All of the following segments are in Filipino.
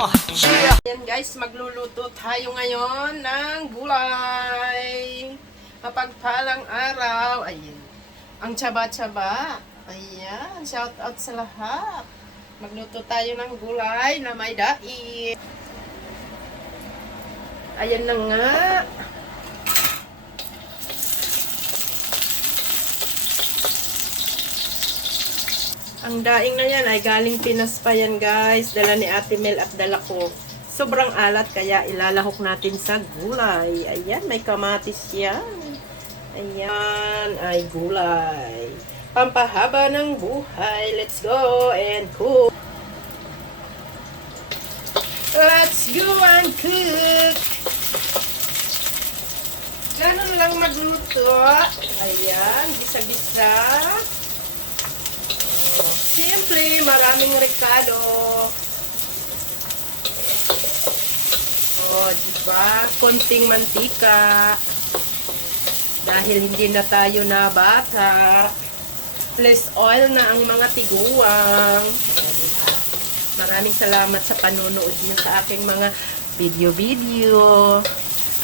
Yeah. Yan guys, magluluto tayo ngayon ng gulay. Mapagpalang araw. Ayun. Ang tsaba-tsaba. Ayan. Shout out sa lahat. Magluto tayo ng gulay na may dait. Ayan na nga. Ang daing na yan ay galing Pinas pa yan guys. Dala ni Ate Mel at dala ko. Sobrang alat kaya ilalahok natin sa gulay. Ayan, may kamatis yan. Ayan, ay gulay. Pampahaba ng buhay. Let's go and cook. Let's go and cook. Ganun lang magluto. Ayan, bisa-bisa. Simple, maraming rekado. Oh, di ba? Konting mantika. Dahil hindi na tayo na bata. Less oil na ang mga tiguang. Maraming salamat sa panunood niyo sa aking mga video-video.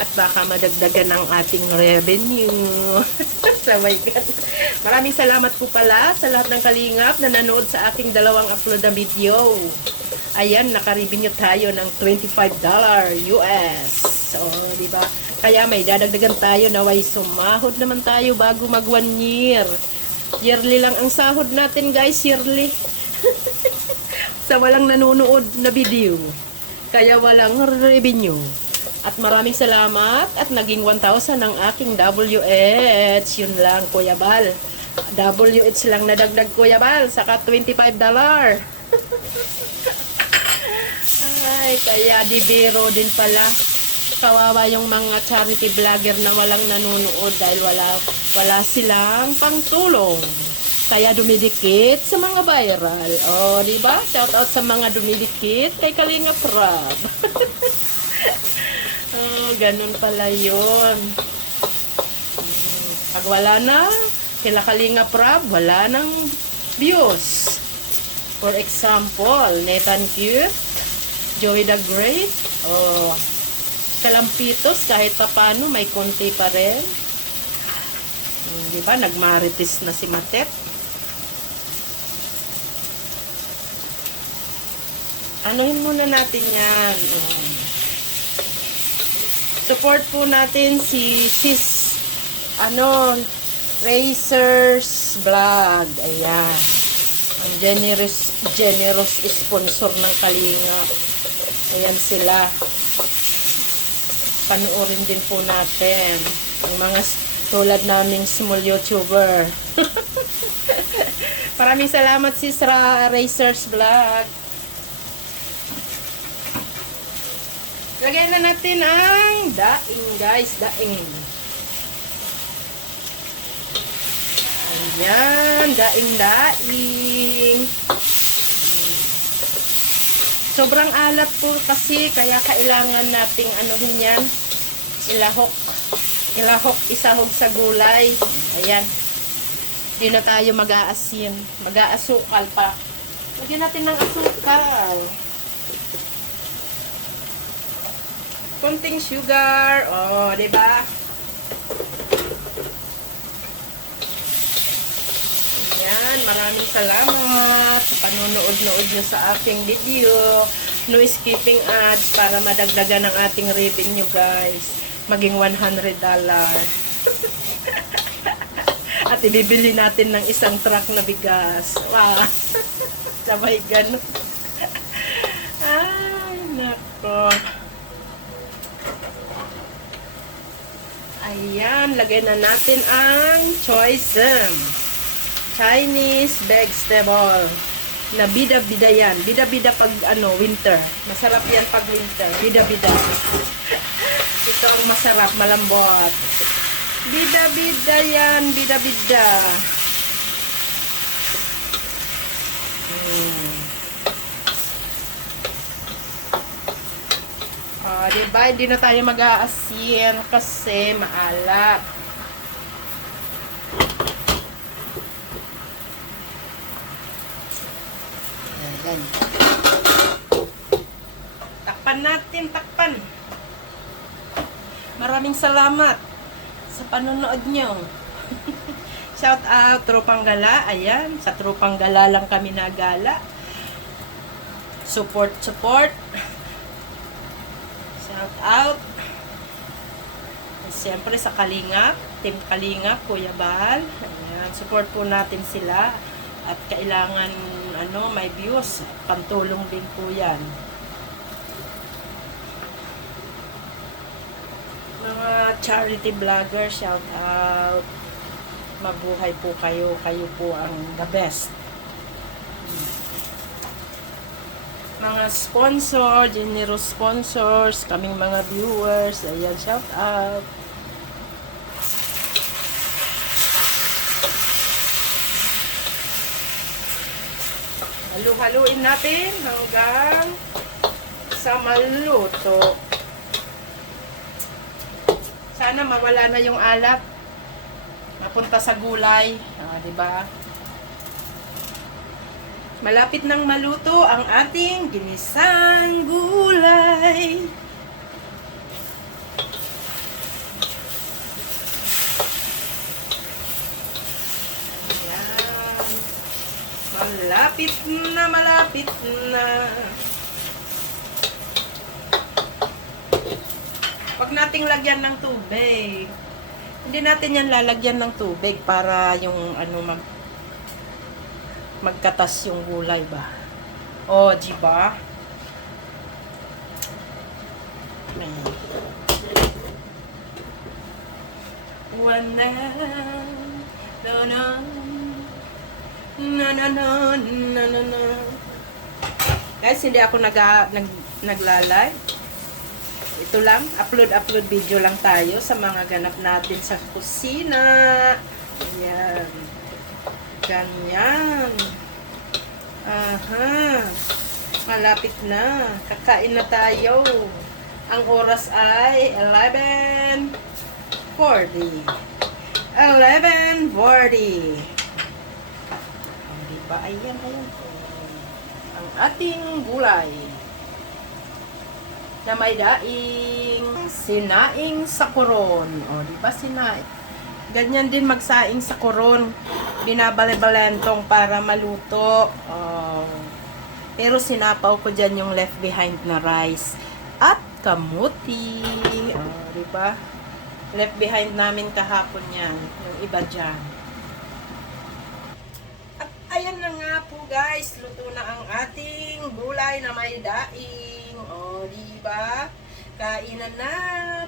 At baka madagdagan ang ating revenue. Sabay gan. Maraming salamat po pala sa lahat ng kalingap na nanood sa aking dalawang upload na video. Ayan, naka-revenue tayo ng $25 US. So, di ba? Kaya may dadagdagan tayo na way sumahod naman tayo bago mag one year. Yearly lang ang sahod natin guys, yearly. sa walang nanonood na video. Kaya walang revenue. At maraming salamat at naging 1,000 ang aking WH. Yun lang, Kuya Bal. WH lang nadagdag Kuya Bal, saka $25. Ay, kaya di biro din pala. Kawawa yung mga charity vlogger na walang nanonood dahil wala, wala silang pangtulong. Kaya dumidikit sa mga viral. O, di ba? Shout out sa mga dumidikit kay Kalinga Prab. ganun pala yun. Pag wala na, kila Kalinga Prab, wala nang views. For example, Nathan Cute, Joey the Great, oh, Kalampitos, kahit pa paano, may konti pa rin. Hmm, Di ba? Nagmarites na si Matet. Anuhin muna natin yan. Oh. Support po natin si Sis, ano, Racers Vlog. Ayan. Ang generous, generous sponsor ng Kalinga. Ayan sila. Panuorin din po natin. Ang mga tulad naming small YouTuber. Maraming salamat sis Ra Racers Vlog. Lagyan na natin ang daing guys, daing. Ayan, daing-daing. Sobrang alat po kasi kaya kailangan nating anuhin yan. Ilahok. Ilahok, isahog sa gulay. Ayan. Hindi na tayo mag-aasin. Mag-aasukal pa. Lagyan natin ng asukal. Konting sugar. Oh, 'di ba? Ayan, maraming salamat sa panunood-nood nyo sa aking video. No skipping ads para madagdagan ang ating revenue, guys. Maging $100. At ibibili natin ng isang truck na bigas. Wow! Sabay ganun. Ay, nako. Ayan, lagay na natin ang choice. Chinese vegetable. Na bida-bida yan. Bida-bida pag ano, winter. Masarap yan pag winter. Bida-bida. Ito ang masarap, malambot. Bida-bida yan. Bida-bida. Hmm. Ah, diba? Hindi na tayo mag-aasin kasi maalat. Ayan. takpan natin, takpan. Maraming salamat sa panonood nyo. Shout out, Tropang Gala. Ayan, sa Tropang Gala lang kami nagala. Support, support. Shout out. Siyempre sa Kalingap, Team Kalingap, Kuya Bal. Ayan, support po natin sila. At kailangan, ano, may views. Pantulong din po yan. Mga charity vlogger, shout out. Mabuhay po kayo. Kayo po ang the best. Mga sponsor, generous sponsors, kaming mga viewers, ayan, shout out. Halu-haluin natin hanggang sa maluto. Sana mawala na yung alat. Mapunta sa gulay. Ah, di ba? Malapit nang maluto ang ating ginisang gulay. Ayan. Malapit na, malapit na. Huwag nating lagyan ng tubig. Hindi natin yan lalagyan ng tubig para yung ano magkatas yung gulay ba. O, di ba? One na, no, no, na, na, na, na. Guys, hindi ako nag, nag, naglalay. Ito lang, upload-upload video lang tayo sa mga ganap natin sa kusina. Ayan. Ganyan. Aha. Malapit na. Kakain na tayo. Ang oras ay 11.40. 11.40. Oh, diba? Ayan, ayan. Ang ating gulay na may daing sinaing sa koron. O, di ba sinaing? Ganyan din magsaing sa koron. Binabale-balentong para maluto. O, pero sinapaw ko dyan yung left behind na rice. At kamuti. O, di ba? Left behind namin kahapon yan. Yung iba dyan. At ayan na nga po guys, luto na ang ating gulay na may daing. O, di ba? Kainan na.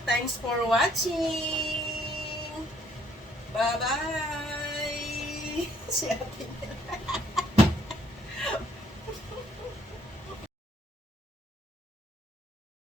Thanks for watching. Bye-bye.